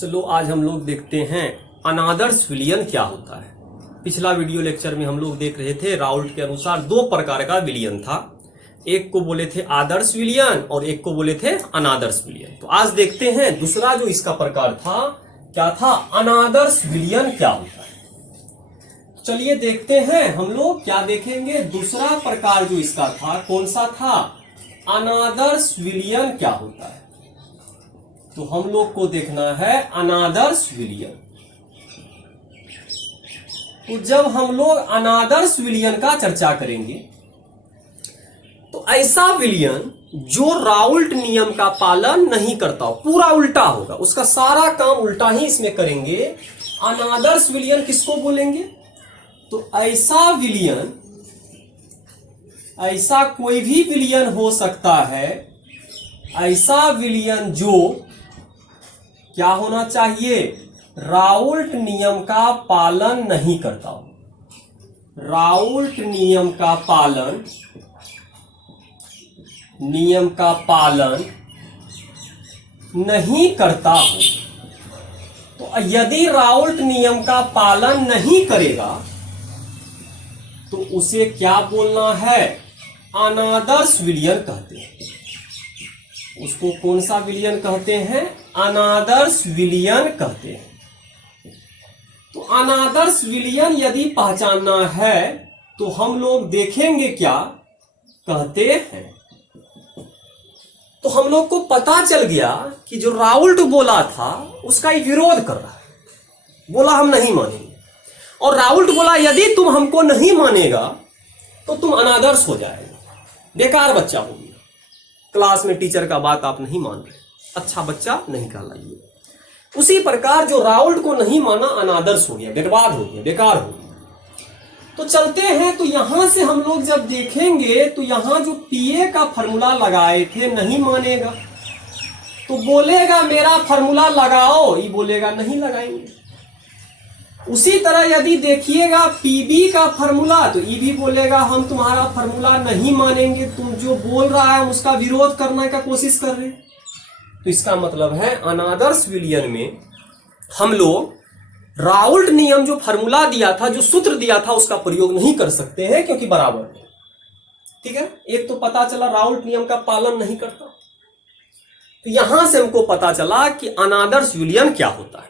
चलो आज हम लोग देखते हैं अनादर्श विलयन क्या होता है। पिछला वीडियो लेक्चर में हम लोग देख रहे थे राउल्ट के अनुसार दो प्रकार का विलयन था, एक को बोले थे आदर्श विलयन और एक को बोले थे अनादर्श विलयन। तो आज देखते हैं दूसरा जो इसका प्रकार था क्या था, अनादर्श विलयन क्या होता है। चलिए देखते हैं हम लोग क्या देखेंगे। दूसरा प्रकार जो इसका था कौन सा था, अनादर्श विलयन क्या होता है। तो हम लोग को देखना है अनादर्श विलयन। तो जब हम लोग अनादर्श विलयन का चर्चा करेंगे तो ऐसा विलयन जो राउल्ट नियम का पालन नहीं करता हो, पूरा उल्टा होगा, उसका सारा काम उल्टा ही इसमें करेंगे, अनादर्श विलयन किसको बोलेंगे। तो ऐसा विलयन, ऐसा कोई भी विलयन हो सकता है, ऐसा विलयन जो क्या होना चाहिए, राउल्ट नियम का पालन नहीं करता हो, राउल्ट नियम का पालन नहीं करता हो। तो यदि राउल्ट नियम का पालन नहीं करेगा तो उसे क्या बोलना है, अनादर्श विलयन कहते हैं। उसको कौन सा विलयन कहते हैं, अनादर्श विलयन कहते हैं। तो अनादर्श विलयन यदि पहचानना है तो हम लोग देखेंगे क्या कहते हैं। तो हम लोग को पता चल गया कि जो राउल्ट बोला था उसका ही विरोध कर रहा है, बोला हम नहीं मानेंगे। और राउल्ट बोला यदि तुम हमको नहीं मानेगा तो तुम अनादर्श हो जाएगा, बेकार बच्चा हो गया, क्लास में टीचर का बात आप नहीं मान रहे, अच्छा बच्चा नहीं कहलाइए। उसी प्रकार जो राउल्ट को नहीं माना अनादर्श हो गया, बर्बाद हो गया, बेकार हो गया। तो चलते हैं, तो यहां से हम लोग जब देखेंगे तो यहां जो पीए का फॉर्मूला लगाए थे नहीं मानेगा, तो बोलेगा मेरा फॉर्मूला लगाओ, ये बोलेगा नहीं लगाएंगे। उसी तरह यदि देखिएगा पीबी का फॉर्मूला, तो ये भी बोलेगा हम तुम्हारा फॉर्मूला नहीं मानेंगे, तुम जो बोल रहा है हम उसका विरोध करने का कोशिश कर रहे हैं। तो इसका मतलब है अनादर्श विलयन में हम लोग राउल्ट नियम जो फॉर्मूला दिया था, जो सूत्र दिया था, उसका प्रयोग नहीं कर सकते हैं क्योंकि बराबर है। ठीक है, एक तो पता चला राउल्ट नियम का पालन नहीं करता। तो यहां से हमको पता चला कि अनादर्श विलयन क्या होता है।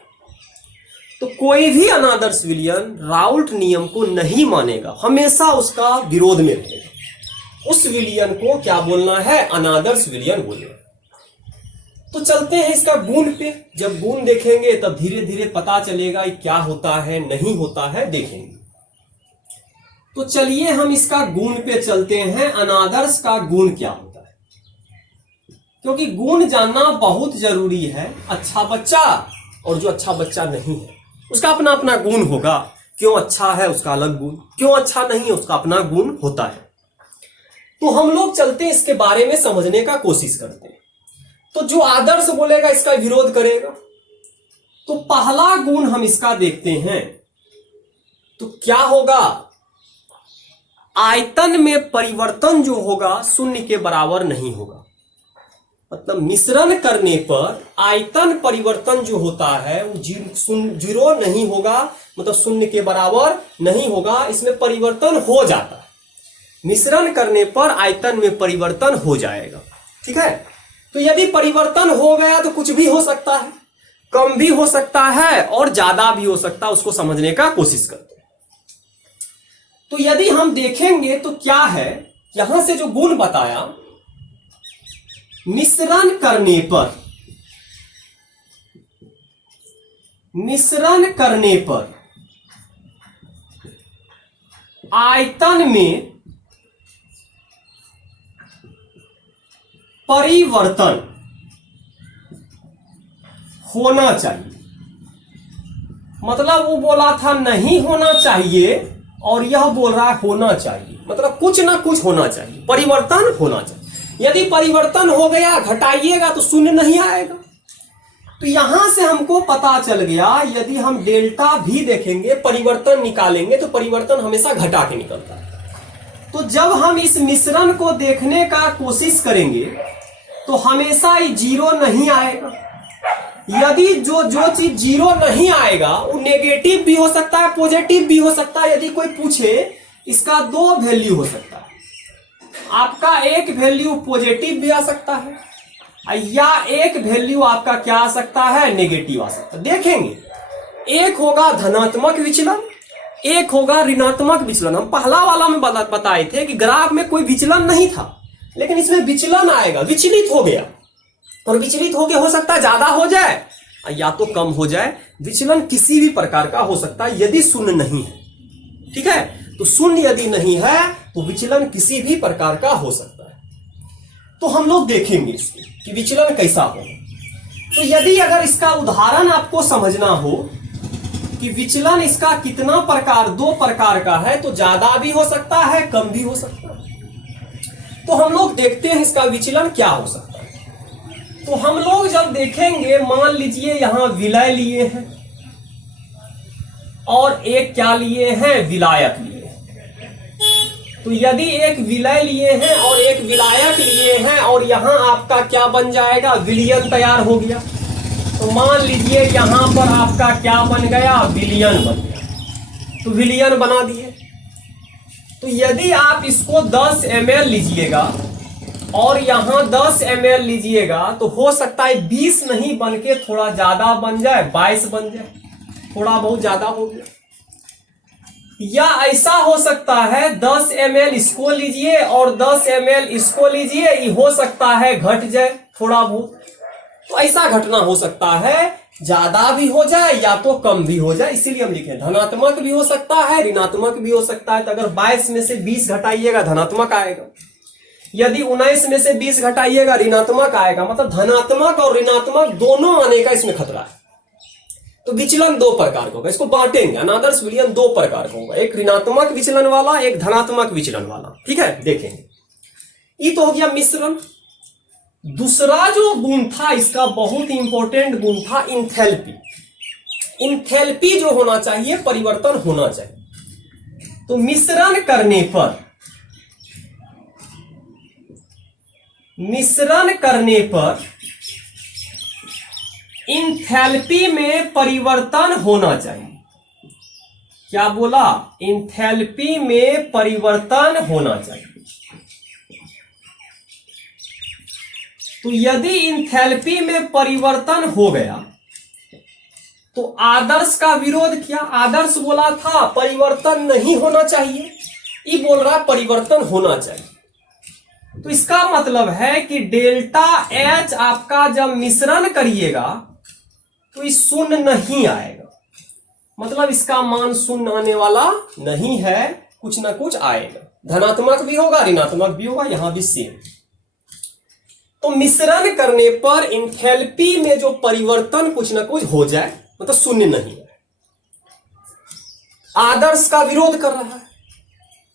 तो कोई भी अनादर्श विलयन राउल्ट नियम को नहीं मानेगा, हमेशा उसका विरोध में रहेगा। उस विलयन को क्या बोलना है, अनादर्श विलयन बोलेगा। तो चलते हैं इसका गुण पे। जब गुण देखेंगे तब धीरे धीरे पता चलेगा ये क्या होता है नहीं होता है, देखेंगे। तो चलिए हम इसका गुण पे चलते हैं, अनादर्श का गुण क्या होता है, क्योंकि गुण जानना बहुत जरूरी है। अच्छा बच्चा और जो अच्छा बच्चा नहीं है उसका अपना अपना गुण होगा, क्यों अच्छा है उसका अलग गुण, क्यों अच्छा नहीं है उसका अपना गुण होता है। तो हम लोग चलते हैं इसके बारे में समझने का कोशिश करते हैं। तो जो आदर्श बोलेगा इसका विरोध करेगा। तो पहला गुण हम इसका देखते हैं, तो क्या होगा, आयतन में परिवर्तन जो होगा शून्य के बराबर नहीं होगा। मतलब मिश्रण करने पर आयतन परिवर्तन जो होता है वो जीरो नहीं होगा, मतलब शून्य के बराबर नहीं होगा, इसमें परिवर्तन हो जाता है। मिश्रण करने पर आयतन में परिवर्तन हो जाएगा। ठीक है, तो यदि परिवर्तन हो गया तो कुछ भी हो सकता है, कम भी हो सकता है और ज्यादा भी हो सकता है, उसको समझने का कोशिश करते हैं। तो यदि हम देखेंगे तो क्या है, यहां से जो गुण बताया, मिश्रण करने पर आयतन में परिवर्तन होना चाहिए। मतलब वो बोला था नहीं होना चाहिए और यह बोल रहा है होना चाहिए, मतलब कुछ ना कुछ होना चाहिए, परिवर्तन होना चाहिए। यदि परिवर्तन हो गया, घटाइएगा तो शून्य नहीं आएगा। तो यहां से हमको पता चल गया, यदि हम डेल्टा भी देखेंगे, परिवर्तन निकालेंगे तो परिवर्तन हमेशा घटा के निकलता है। तो जब हम इस मिश्रण को देखने का कोशिश करेंगे तो हमेशा ही जीरो नहीं आएगा, यदि जो जो चीज जीरो नहीं आएगा वो नेगेटिव भी हो सकता है, पॉजिटिव भी हो सकता है। यदि कोई पूछे इसका दो वैल्यू हो सकता है, आपका एक वैल्यू पॉजिटिव भी आ सकता है या एक वैल्यू आपका क्या आ सकता है, नेगेटिव आ सकता है। देखेंगे, एक होगा धनात्मक विचलन, एक होगा ऋणात्मक विचलन। हम पहला वाला में बताए थे कि ग्राफ में कोई विचलन नहीं था, लेकिन इसमें विचलन आएगा, विचलित हो गया। और विचलित हो गया, हो सकता है ज्यादा हो जाए या तो कम हो जाए। विचलन किसी भी प्रकार का हो सकता है यदि शून्य नहीं है। ठीक है, तो शून्य यदि नहीं है तो विचलन किसी भी प्रकार का हो सकता है। तो हम लोग देखेंगे इसको कि विचलन कैसा हो। तो यदि अगर इसका उदाहरण आपको समझना हो कि विचलन इसका कितना प्रकार, दो प्रकार का है, तो ज्यादा भी हो सकता है, कम भी हो सकता है। तो हम लोग देखते हैं इसका विचलन क्या हो सकता है। तो हम लोग जब देखेंगे, मान लीजिए यहां विलय लिए हैं और एक क्या लिए हैं, विलायक लिए हैं। तो यदि एक विलय लिए हैं और एक विलायक लिए हैं और यहां आपका क्या बन जाएगा, विलयन तैयार हो गया। तो मान लीजिए यहां पर आपका क्या बन गया, विलयन बन गया। तो विलयन बना दिए। तो यदि आप इसको 10 ml लीजिएगा और यहां 10 ml लीजिएगा तो हो सकता है 20 नहीं बन के थोड़ा ज्यादा बन जाए, 22 बन जाए, थोड़ा बहुत ज्यादा हो गया। या ऐसा हो सकता है 10 ml इसको लीजिए और 10 ml इसको लीजिए, ये हो सकता है घट जाए थोड़ा बहुत। तो ऐसा घटना हो सकता है, ज्यादा भी हो जाए या तो कम भी हो जाए। इसीलिए हम लिखे धनात्मक भी हो सकता है, ऋणात्मक भी हो सकता है। तो अगर 22 में से 20 घटाइएगा धनात्मक आएगा, यदि 19 में से 20 घटाइएगा ऋणात्मक आएगा। मतलब धनात्मक और ऋणात्मक दोनों आने का इसमें खतरा है। तो विचलन दो प्रकार का होगा, इसको बांटेंगे। अनादर्श विलयन दो प्रकार का होगा, एक ऋणात्मक विचलन वाला, एक धनात्मक विचलन वाला। ठीक है, देखेंगे। ये तो हो गया मिश्रण। दूसरा जो गुण था इसका, बहुत इंपॉर्टेंट गुण था, इंथैल्पी। इंथैल्पी जो होना चाहिए, परिवर्तन होना चाहिए। तो मिश्रण करने पर इंथैल्पी में परिवर्तन होना चाहिए। क्या बोला, इंथैल्पी में परिवर्तन होना चाहिए। तो यदि इंथैल्पी में परिवर्तन हो गया तो आदर्श का विरोध क्या, आदर्श बोला था परिवर्तन नहीं होना चाहिए, ये बोल रहा परिवर्तन होना चाहिए। तो इसका मतलब है कि डेल्टा H आपका जब मिश्रण करिएगा तो ये शून्य नहीं आएगा। मतलब इसका मान शून्य आने वाला नहीं है, कुछ ना कुछ आएगा। धनात्मक भी होगा, ऋणात्मक भी होगा, यहां भी सेम। तो मिश्रण करने पर इंथैल्पी में जो परिवर्तन कुछ ना कुछ हो जाए, मतलब शून्य नहीं है। आदर्श का विरोध कर रहा है।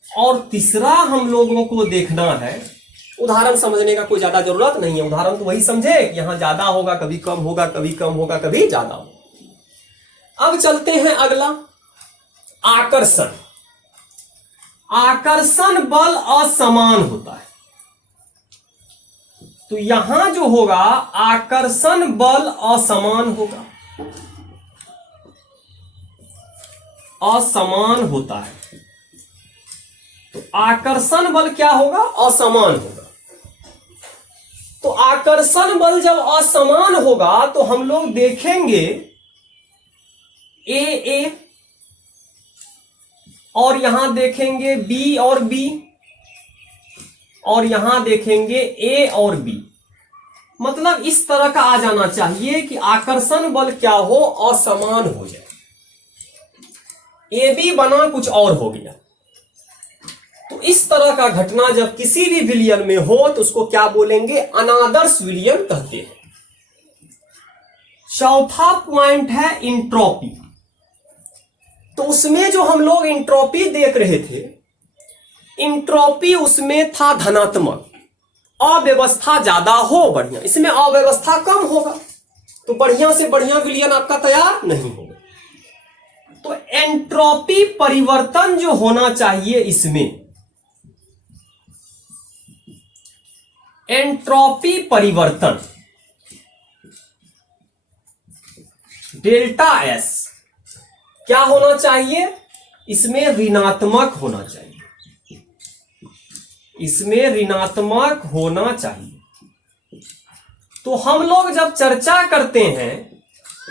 और तीसरा हम लोगों को देखना है, उदाहरण समझने का कोई ज्यादा जरूरत नहीं है। उदाहरण तो वही समझे कि यहां ज्यादा होगा, कभी कम होगा, कभी कम होगा, कभी ज्यादा होगा। अब चलते हैं अगला, आकर्षण। आकर्षण बल असमान होता है। तो यहां जो होगा आकर्षण बल असमान होगा, असमान होता है। तो आकर्षण बल क्या होगा, असमान होगा। तो आकर्षण बल जब असमान होगा तो हम लोग देखेंगे ए और यहां देखेंगे बी और बी, और यहां देखेंगे ए और बी। मतलब इस तरह का आ जाना चाहिए कि आकर्षण बल क्या हो, असमान हो जाए। ए बी बना कुछ और हो गया। तो इस तरह का घटना जब किसी भी विलयन में हो तो उसको क्या बोलेंगे, अनादर्श विलयन कहते हैं। चौथा पॉइंट है इंट्रोपी। तो उसमें जो हम लोग इंट्रोपी देख रहे थे, इंट्रोपी उसमें था धनात्मक। अव्यवस्था ज्यादा हो बढ़िया, इसमें अव्यवस्था कम होगा, तो बढ़िया से बढ़िया विलयन आपका तैयार नहीं होगा। तो एंट्रोपी परिवर्तन जो होना चाहिए, इसमें एंट्रोपी परिवर्तन, डेल्टा एस क्या होना चाहिए, इसमें ऋणात्मक होना चाहिए, इसमें ऋणात्मक होना चाहिए। तो हम लोग जब चर्चा करते हैं,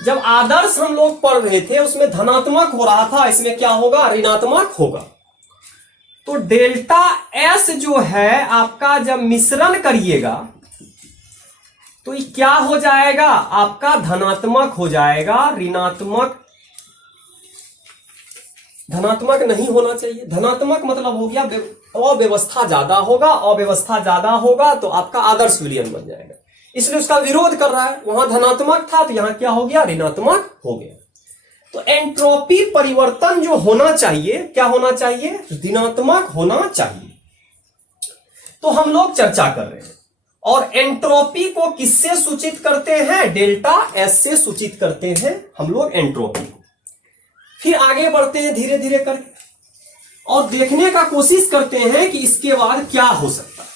जब आदर्श हम लोग पढ़ रहे थे उसमें धनात्मक हो रहा था, इसमें क्या होगा, ऋणात्मक होगा। तो डेल्टा एस जो है आपका जब मिश्रण करिएगा तो ये क्या हो जाएगा, आपका धनात्मक हो जाएगा, ऋणात्मक धनात्मक नहीं होना चाहिए। धनात्मक मतलब हो गया अव्यवस्था ज्यादा होगा, अव्यवस्था ज्यादा होगा तो आपका आदर्श विलयन बन जाएगा, इसलिए उसका विरोध कर रहा है। वहां धनात्मक था तो यहां क्या हो गया, ऋणात्मक हो गया। तो एंट्रोपी परिवर्तन जो होना चाहिए, क्या होना चाहिए, ऋणात्मक होना चाहिए। तो हम लोग चर्चा कर रहे हैं, और एंट्रोपी को किससे सूचित करते हैं, डेल्टा एस से सूचित करते हैं हम लोग एंट्रोपी को। फिर आगे बढ़ते हैं धीरे धीरे करके और देखने का कोशिश करते हैं कि इसके बाद क्या हो सकता है।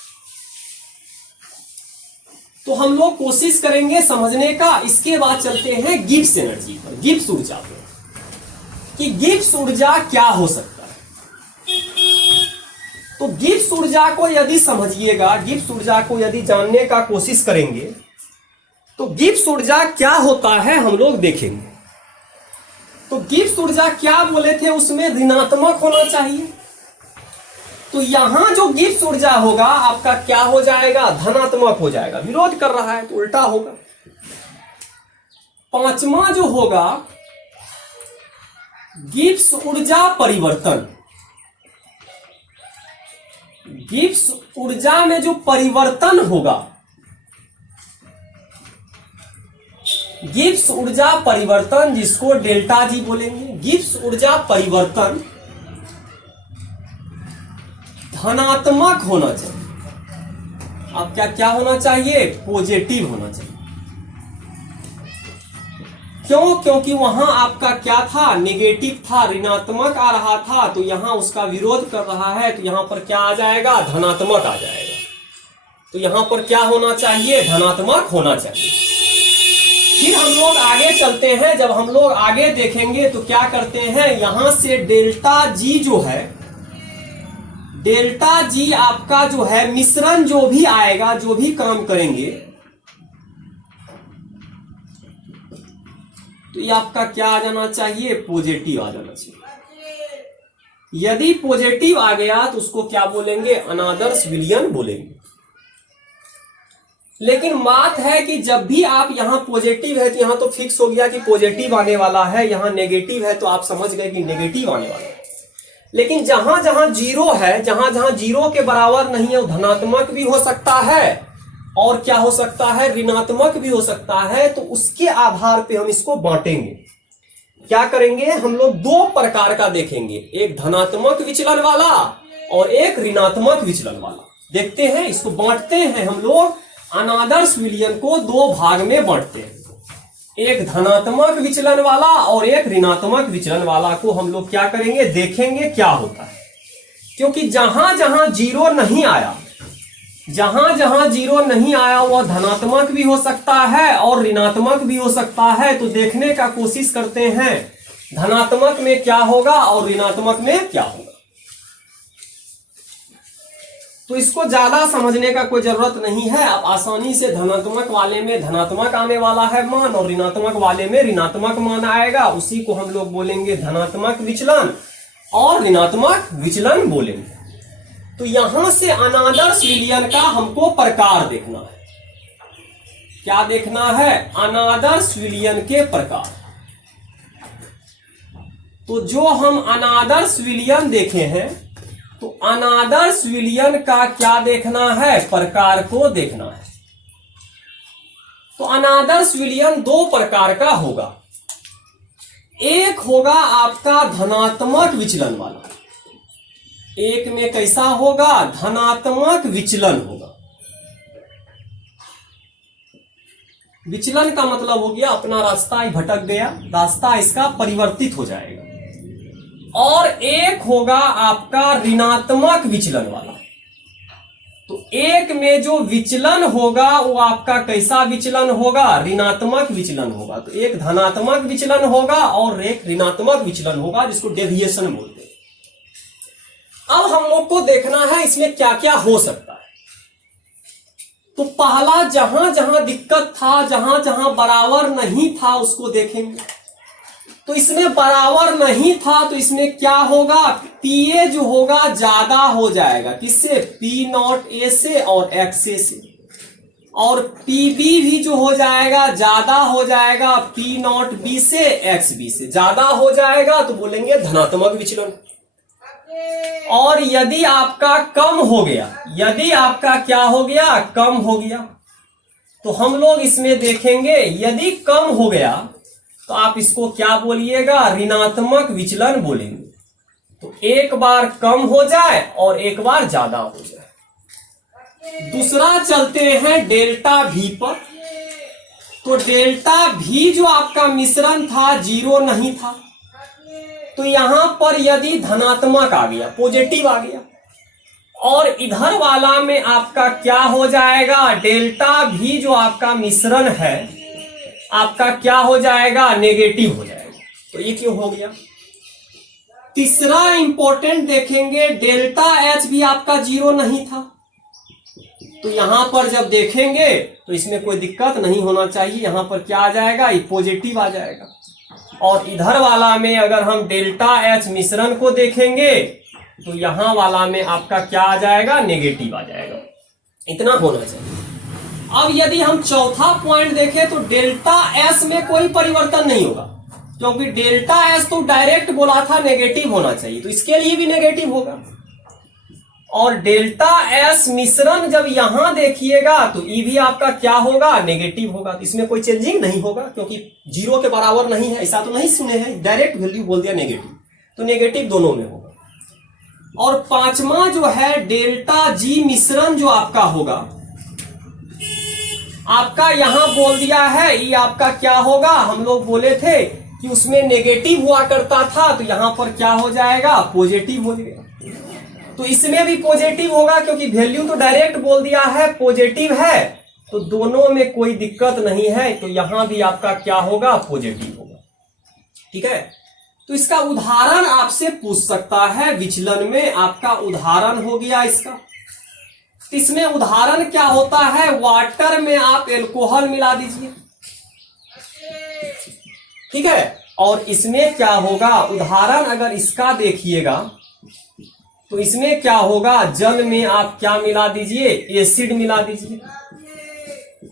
तो हम लोग कोशिश करेंगे समझने का। इसके बाद चलते हैं गिब्स एनर्जी पर, गिब्स ऊर्जा पर, कि गिब्स ऊर्जा क्या हो सकता है। तो गिब्स ऊर्जा को यदि समझिएगा, गिब्स ऊर्जा को यदि जानने का कोशिश करेंगे तो गिब्स ऊर्जा क्या होता है हम लोग देखेंगे। तो गिब्स ऊर्जा क्या बोले थे, उसमें ऋणात्मक होना चाहिए। तो यहां जो गिब्स ऊर्जा होगा आपका क्या हो जाएगा, धनात्मक हो जाएगा। विरोध कर रहा है तो उल्टा होगा। पांचवा जो होगा गिब्स ऊर्जा परिवर्तन। गिब्स ऊर्जा में जो परिवर्तन होगा, गिब्स ऊर्जा परिवर्तन जिसको डेल्टा जी बोलेंगे, गिब्स ऊर्जा परिवर्तन धनात्मक होना चाहिए। अब क्या क्या होना चाहिए, पॉजिटिव होना चाहिए। क्यों, क्योंकि वहां आपका क्या था, नेगेटिव था, ऋणात्मक आ रहा था, तो यहां उसका विरोध कर रहा है, तो यहां पर क्या आ जाएगा, धनात्मक आ जाएगा। तो यहां पर क्या होना चाहिए, धनात्मक होना चाहिए। फिर हम लोग आगे चलते हैं, जब हम लोग आगे देखेंगे तो क्या करते हैं, यहां से डेल्टा जी जो है, डेल्टा जी आपका जो है मिश्रण जो भी आएगा, जो भी काम करेंगे, तो ये आपका क्या आ जाना चाहिए, पॉजिटिव आ जाना चाहिए। यदि पॉजिटिव आ गया तो उसको क्या बोलेंगे, अनादर्श विलयन बोलेंगे। लेकिन बात है कि जब भी आप यहां पॉजिटिव है तो यहां तो फिक्स हो गया कि पॉजिटिव आने वाला है, यहां नेगेटिव है तो आप समझ गए कि नेगेटिव आने वाला है। लेकिन जहां जहां जीरो है, जहां जहां जीरो के बराबर नहीं है, वो धनात्मक भी हो सकता है और क्या हो सकता है, ऋणात्मक भी हो सकता है। तो उसके आधार पे हम इसको बांटेंगे। क्या करेंगे, हम लोग दो प्रकार का देखेंगे, एक धनात्मक विचलन वाला और एक ऋणात्मक विचलन वाला। देखते हैं, इसको बांटते हैं हम लोग, अनादर्श विलयन को दो भाग में बांटते हैं, एक धनात्मक विचलन वाला और एक ऋणात्मक विचलन वाला को हम लोग क्या करेंगे, देखेंगे क्या होता है। क्योंकि जहां जहां जीरो नहीं आया, जहां जहां जीरो नहीं आया वह धनात्मक भी हो सकता है और ऋणात्मक भी हो सकता है। तो देखने का कोशिश करते हैं धनात्मक में क्या होगा और ऋणात्मक में क्या होगा। तो इसको ज्यादा समझने का कोई जरूरत नहीं है, आप आसानी से धनात्मक वाले में धनात्मक आने वाला है मान और ऋणात्मक वाले में ऋणात्मक मान आएगा, उसी को हम लोग बोलेंगे धनात्मक विचलन और ऋणात्मक विचलन बोलेंगे। तो यहां से अनादर्श विलयन का हमको प्रकार देखना है। क्या देखना है, अनादर्श विलयन के प्रकार। तो जो हम अनादर्श विलयन देखे हैं, तो अनादर्श विलयन का क्या देखना है, प्रकार को देखना है। तो अनादर्श विलयन दो प्रकार का होगा, एक होगा आपका धनात्मक विचलन वाला, एक में कैसा होगा, धनात्मक विचलन होगा। विचलन का मतलब हो गया अपना रास्ता ही भटक गया, रास्ता इसका परिवर्तित हो जाएगा। और एक होगा आपका ऋणात्मक विचलन वाला। तो एक में जो विचलन होगा वो आपका कैसा विचलन होगा? ऋणात्मक विचलन होगा। तो एक धनात्मक विचलन होगा और एक ऋणात्मक विचलन होगा, जिसको डेविएशन बोलते हैं। अब हम लोग को देखना है इसमें क्या क्या हो सकता है। तो पहला, जहां जहां दिक्कत था, जहां जहां बराबर नहीं था, उसको देखेंगे। तो इसमें बराबर नहीं था तो इसमें क्या होगा? पीए जो होगा ज्यादा हो जाएगा, किससे? पी नॉट ए से और एक्स ए से। और पीबी भी जो हो जाएगा ज्यादा हो जाएगा, पी नॉट बी से एक्स बी से ज्यादा हो जाएगा, तो बोलेंगे धनात्मक विचलन। और यदि आपका कम हो गया, यदि आपका क्या हो गया? कम हो गया, तो हम लोग इसमें देखेंगे यदि कम हो गया तो आप इसको क्या बोलिएगा? ऋणात्मक विचलन बोलेंगे। तो एक बार कम हो जाए और एक बार ज्यादा हो जाए। दूसरा चलते हैं डेल्टा भी पर। तो डेल्टा भी जो आपका मिश्रण था जीरो नहीं था, तो यहां पर यदि धनात्मक आ गया, पॉजिटिव आ गया, और इधर वाला में आपका क्या हो जाएगा? डेल्टा भी जो आपका मिश्रण है आपका क्या हो जाएगा? नेगेटिव हो जाएगा। तो ये क्यों हो गया? तीसरा इंपॉर्टेंट देखेंगे, डेल्टा एच भी आपका जीरो नहीं था, तो यहां पर जब देखेंगे तो इसमें कोई दिक्कत नहीं होना चाहिए। यहां पर क्या आ जाएगा? ये पॉजिटिव आ जाएगा। और इधर वाला में अगर हम डेल्टा एच मिश्रण को देखेंगे तो यहां वाला में आपका क्या आ जाएगा? नेगेटिव आ जाएगा। इतना होना चाहिए। अब यदि हम चौथा पॉइंट देखें तो डेल्टा एस में कोई परिवर्तन नहीं होगा, क्योंकि डेल्टा एस तो डायरेक्ट बोला था नेगेटिव होना चाहिए, तो इसके लिए भी नेगेटिव होगा। और डेल्टा एस मिश्रण जब यहां देखिएगा तो ई भी आपका क्या होगा? नेगेटिव होगा। तो इसमें कोई चेंजिंग नहीं होगा, क्योंकि जीरो के बराबर नहीं है, ऐसा तो नहीं सुने हैं, डायरेक्ट वैल्यू बोल दिया नेगेटिव, तो नेगेटिव दोनों में होगा। और पांचवा जो है डेल्टा जी मिश्रण जो आपका होगा, आपका यहां बोल दिया है, ये आपका क्या होगा? हम लोग बोले थे कि उसमें नेगेटिव हुआ करता था, तो यहां पर क्या हो जाएगा? पॉजिटिव हो जाएगा। तो इसमें भी पॉजिटिव होगा, क्योंकि वैल्यू तो डायरेक्ट बोल दिया है पॉजिटिव है, तो दोनों में कोई दिक्कत नहीं है। तो यहां भी आपका क्या होगा? पॉजिटिव होगा। ठीक है, तो इसका उदाहरण आपसे पूछ सकता है। विचलन में आपका उदाहरण हो गया इसका। इसमें उदाहरण क्या होता है? वाटर में आप एल्कोहल मिला दीजिए, ठीक है। और इसमें क्या होगा? उदाहरण अगर इसका देखिएगा तो इसमें क्या होगा? जल में आप क्या मिला दीजिए? एसिड मिला दीजिए।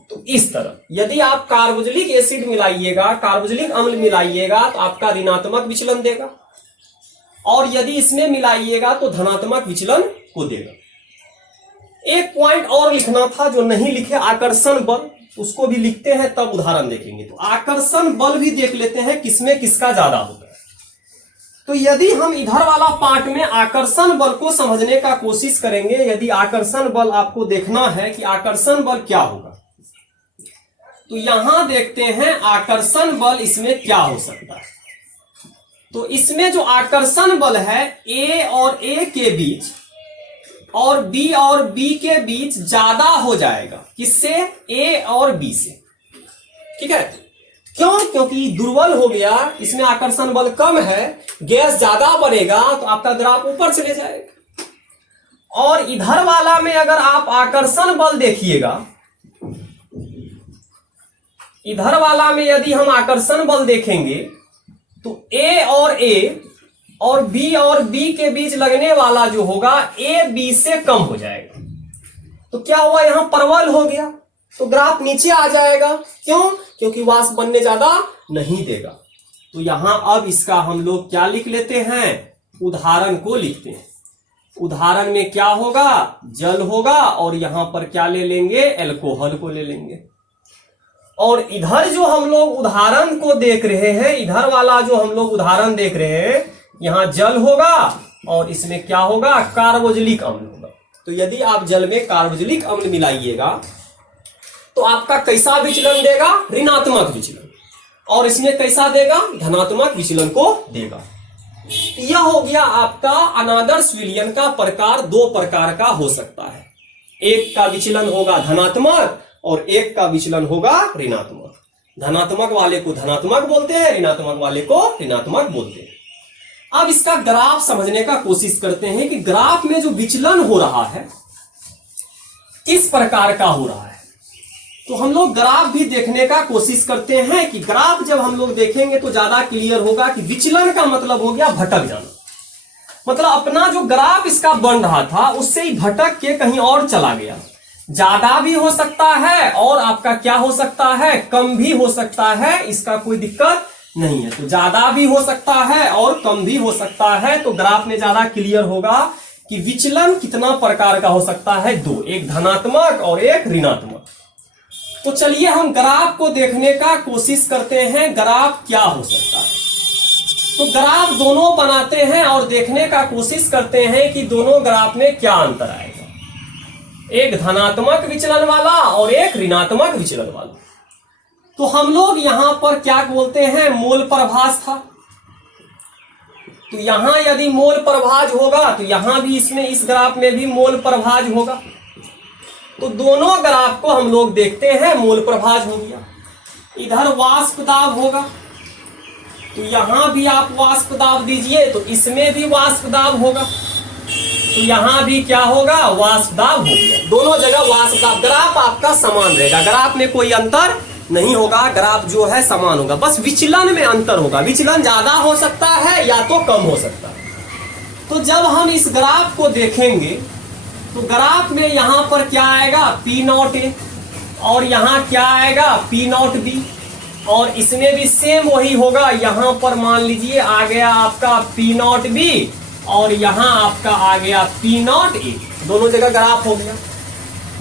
तो इस तरह यदि आप कार्बोक्सिलिक एसिड मिलाइएगा, कार्बोक्सिलिक अम्ल मिलाइएगा, तो आपका ऋणात्मक विचलन देगा, और यदि इसमें मिलाइएगा तो धनात्मक विचलन को देगा। एक पॉइंट और लिखना था जो नहीं लिखे, आकर्षण बल, उसको भी लिखते हैं तब उदाहरण देखेंगे। तो आकर्षण बल भी देख लेते हैं किसमें किसका ज्यादा होता है। तो यदि हम इधर वाला पार्ट में आकर्षण बल को समझने का कोशिश करेंगे, यदि आकर्षण बल आपको देखना है कि आकर्षण बल क्या होगा, तो यहां देखते हैं आकर्षण बल इसमें क्या हो सकता है। तो इसमें जो आकर्षण बल है ए और ए के बीच और बी के बीच ज्यादा हो जाएगा, किससे? ए और बी से। ठीक है, क्यों? क्योंकि दुर्बल हो गया, इसमें आकर्षण बल कम है, गैस ज्यादा बढ़ेगा तो आपका ग्राफ ऊपर चले जाएगा। और इधर वाला में अगर आप आकर्षण बल देखिएगा, इधर वाला में यदि हम आकर्षण बल देखेंगे तो ए और बी के बीच लगने वाला जो होगा ए बी से कम हो जाएगा। तो क्या हुआ? यहां परवल हो गया, तो ग्राफ नीचे आ जाएगा। क्यों? क्योंकि वाष्प बनने ज्यादा नहीं देगा। तो यहां अब इसका हम लोग क्या लिख लेते हैं? उदाहरण को लिखते हैं। उदाहरण में क्या होगा? जल होगा, और यहां पर क्या ले लेंगे? एल्कोहल को ले लेंगे। और इधर जो हम लोग उदाहरण को देख रहे हैं, इधर वाला जो हम लोग उदाहरण देख रहे हैं, यहां जल होगा और इसमें क्या होगा? कार्बोक्सिलिक अम्ल होगा। तो यदि आप जल में कार्बोक्सिलिक अम्ल मिलाइएगा तो आपका कैसा विचलन देगा? ऋणात्मक विचलन। और इसमें कैसा देगा? धनात्मक विचलन को देगा। यह हो गया आपका अनादर्श विलयन का प्रकार। दो प्रकार का हो सकता है। एक का विचलन होगा धनात्मक और एक का विचलन होगा ऋणात्मक। धनात्मक वाले को धनात्मक बोलते हैं, ऋणात्मक वाले को ऋणात्मक बोलते हैं। अब इसका ग्राफ समझने का कोशिश करते हैं कि ग्राफ में जो विचलन हो रहा है किस प्रकार का हो रहा है। तो हम लोग ग्राफ भी देखने का कोशिश करते हैं कि ग्राफ जब हम लोग देखेंगे तो ज्यादा क्लियर होगा कि विचलन का मतलब हो गया भटक जाना। मतलब अपना जो ग्राफ इसका बन रहा था उससे ही भटक के कहीं और चला गया। ज्यादा भी हो सकता है और आपका क्या हो सकता है, कम भी हो सकता है, इसका कोई दिक्कत नहीं है। तो ज्यादा भी हो सकता है और कम भी हो सकता है। तो ग्राफ में ज्यादा क्लियर होगा कि विचलन कितना प्रकार का हो सकता है, दो, एक धनात्मक और एक ऋणात्मक। तो चलिए हम ग्राफ को देखने का कोशिश करते हैं, ग्राफ क्या हो सकता है। तो ग्राफ दोनों बनाते हैं और देखने का कोशिश करते हैं कि दोनों ग्राफ में क्या अंतर आएगा, एक धनात्मक विचलन वाला और एक ऋणात्मक विचलन वाला। तो हम लोग यहां पर क्या बोलते हैं, मोल प्रभाज था। तो यहां यदि मोल प्रभाज होगा तो यहां भी इसमें इस ग्राफ में भी मोल प्रभाज होगा। तो दोनों ग्राफ को हम लोग देखते हैं, मोल प्रभाज हो गया। इधर वाष्प दाब होगा तो यहां भी आप वाष्प दाब दीजिए तो इसमें भी वाष्प दाब होगा। तो यहां भी क्या होगा, वाष्प दाब हो गया। दोनों जगह वाष्प दाब। ग्राफ आपका समान रहेगा, ग्राफ में कोई अंतर नहीं होगा, ग्राफ जो है समान होगा, बस विचलन में अंतर होगा। विचलन ज्यादा हो सकता है या तो कम हो सकता है। तो जब हम इस ग्राफ को देखेंगे तो ग्राफ में यहां पर क्या आएगा, P0A और यहां क्या आएगा, P0B। और इसमें भी सेम वही होगा। यहां पर मान लीजिए आ गया आपका P0B और यहां आपका आ गया P0A, दोनों जगह ग्राफ हो गया।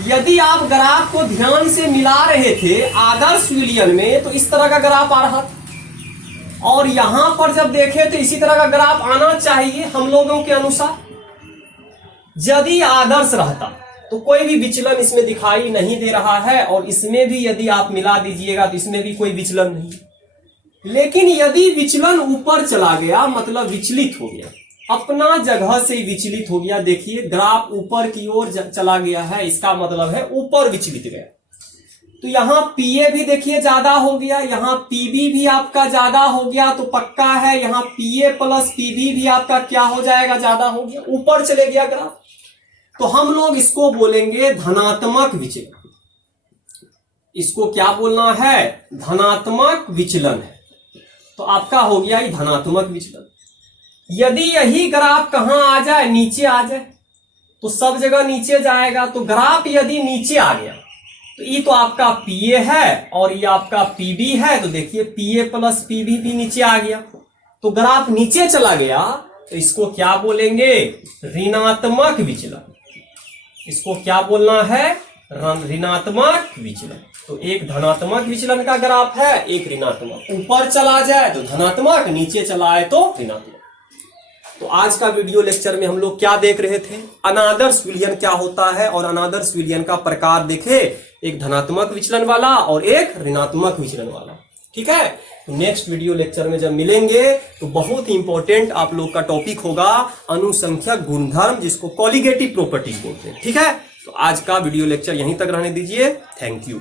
यदि आप ग्राफ को ध्यान से मिला रहे थे आदर्श विलयन में तो इस तरह का ग्राफ आ रहा था और यहां पर जब देखे तो इसी तरह का ग्राफ आना चाहिए हम लोगों के अनुसार। यदि आदर्श रहता तो कोई भी विचलन इसमें दिखाई नहीं दे रहा है और इसमें भी यदि आप मिला दीजिएगा तो इसमें भी कोई विचलन नहीं। लेकिन यदि विचलन ऊपर चला गया मतलब विचलित हो गया, अपना जगह से विचलित हो गया। देखिए ग्राफ ऊपर की ओर चला गया है, इसका मतलब है ऊपर विचलित गया। तो यहाँ PA भी देखिए ज्यादा हो गया, यहाँ PB भी आपका ज्यादा हो गया। तो पक्का है यहाँ PA प्लस PB भी आपका क्या हो जाएगा, ज्यादा हो गया, ऊपर चले गया ग्राफ। तो हम लोग इसको बोलेंगे धनात्मक विचलन। इसको क्या बोलना है, धनात्मक विचलन है। तो आपका हो गया ये धनात्मक विचलन। यदि यही ग्राफ कहां आ जाए, नीचे आ जाए, तो सब जगह नीचे जाएगा। तो ग्राफ यदि नीचे आ गया तो ये तो आपका PA है और ये आपका PB है। तो देखिए PA प्लस PB भी नीचे आ गया। तो ग्राफ नीचे चला गया तो इसको क्या बोलेंगे, ऋणात्मक विचलन। इसको क्या बोलना है, ऋणात्मक विचलन। तो एक धनात्मक विचलन का ग्राफ है, एक ऋणात्मक। ऊपर चला जाए तो धनात्मक, नीचे चला आए तो ऋणात्मक। तो आज का वीडियो लेक्चर में हम लोग क्या देख रहे थे, अनादर्श विलयन क्या होता है और अनादर्श विलयन का प्रकार देखे, एक धनात्मक विचलन वाला और एक ऋणात्मक विचलन वाला। ठीक है, तो नेक्स्ट वीडियो लेक्चर में जब मिलेंगे तो बहुत ही इंपॉर्टेंट आप लोग का टॉपिक होगा अनुसंख्यक गुणधर्म, जिसको कॉलिगेटिव प्रॉपर्टीज बोलते हैं। ठीक है, तो आज का वीडियो लेक्चर यहीं तक रहने दीजिए। Thank you.